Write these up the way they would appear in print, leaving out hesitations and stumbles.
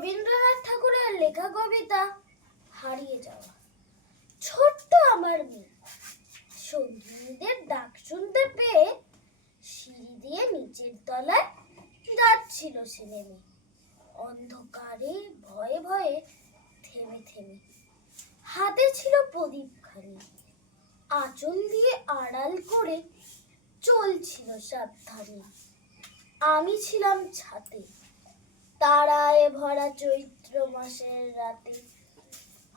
রবীন্দ্রনাথ ঠাকুরের লেখা কবিতা হারিয়ে যাওয়া। ছোট্ট আমার মেয়ে সঙ্গীদের ডাক শুনতে পেয়ে সিঁড়ি দিয়ে নিচের তলায় যাচ্ছিল সে নেমে, অন্ধকারে ভয়ে ভয়ে থেমে থেমে। হাতে ছিল প্রদীপখানি, আঁচল দিয়ে আড়াল করে চলছিল সাবধানে। আমি ছিলাম ছাতে, তারায় ভরা চৈত্র মাসের রাতে।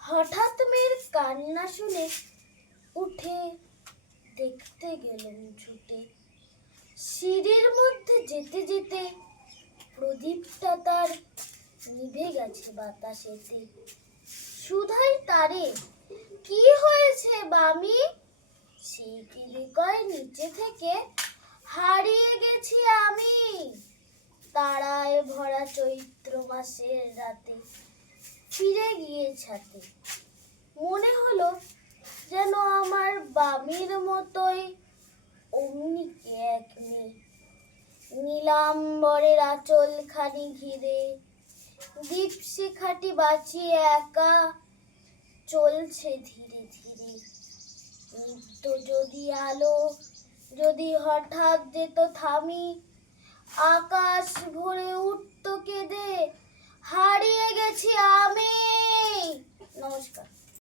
হঠাৎ মেয়ের কান্না শুনে উঠে দেখতে গেলাম ছুটে। সিঁড়ির মধ্যে যেতে যেতে প্রদীপটা তার নিভে গেছে বাতাসেতে। সুধাই তারে, কি হয়েছে বামি? সে কি কয়, নিচে থেকে হারিয়ে গেছি আমি তারায় ভরা চৈত্র মাসের রাতে। ফিরে গিয়ে ছাতে মনে হলো যেন আমার বামির মতোই অমনি কে এক মেয়ে, নীলাম্বরের আঁচল খানি ঘিরে, দীপশিখাটি বাঁচিয়ে একা চলছে ধীরে ধীরে। নিত্য যদি আলো যদি হঠাৎ যেত থামি, আকাশ ভরে উঠত কেঁদে, হারিয়ে গেছি আমি। নমস্কার।